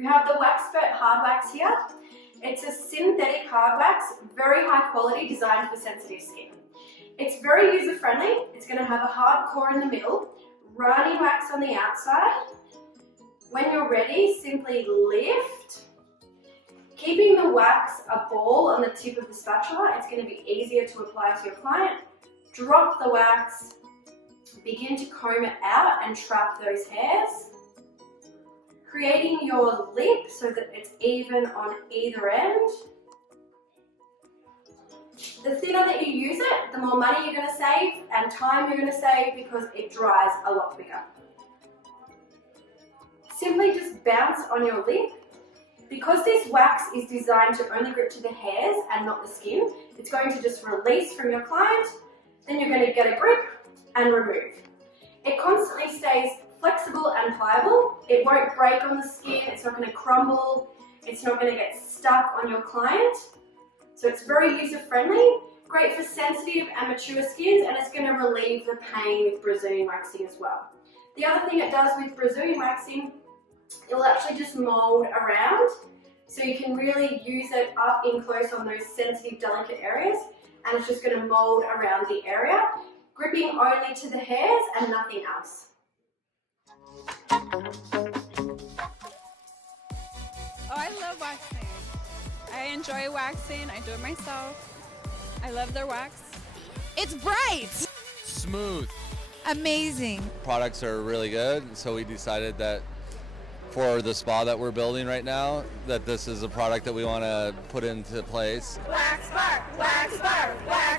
We have the Waxpert Hard Wax here. It's a synthetic hard wax, very high quality, designed for sensitive skin. It's very user friendly. It's going to have a hard core in the middle, runny wax on the outside. When you're ready, simply lift. Keeping the wax a ball on the tip of the spatula, it's going to be easier to apply to your client. Drop the wax, begin to comb it out and trap those hairs. Creating your lip so that it's even on either end. The thinner that you use it, the more money you're going to save and time you're going to save because it dries a lot quicker. Simply just bounce on your lip. Because this wax is designed to only grip to the hairs and not the skin, it's going to just release from your client, then you're going to get a grip and remove. It constantly stays flexible and pliable. It won't break on the skin, it's not going to crumble, it's not going to get stuck on your client. So it's very user friendly, great for sensitive and mature skins, and it's going to relieve the pain with Brazilian waxing as well. The other thing it does with Brazilian waxing, it will actually just mold around, so you can really use it up in close on those sensitive, delicate areas, and it's just going to mold around the area, gripping only to the hairs and nothing else. Oh, I love waxing. I enjoy waxing. I do it myself. I love their wax. It's bright. Smooth. Amazing. Products are really good, so we decided that for the spa that we're building right now, that this is a product that we want to put into place. Waxpert, Waxpert, Waxpert.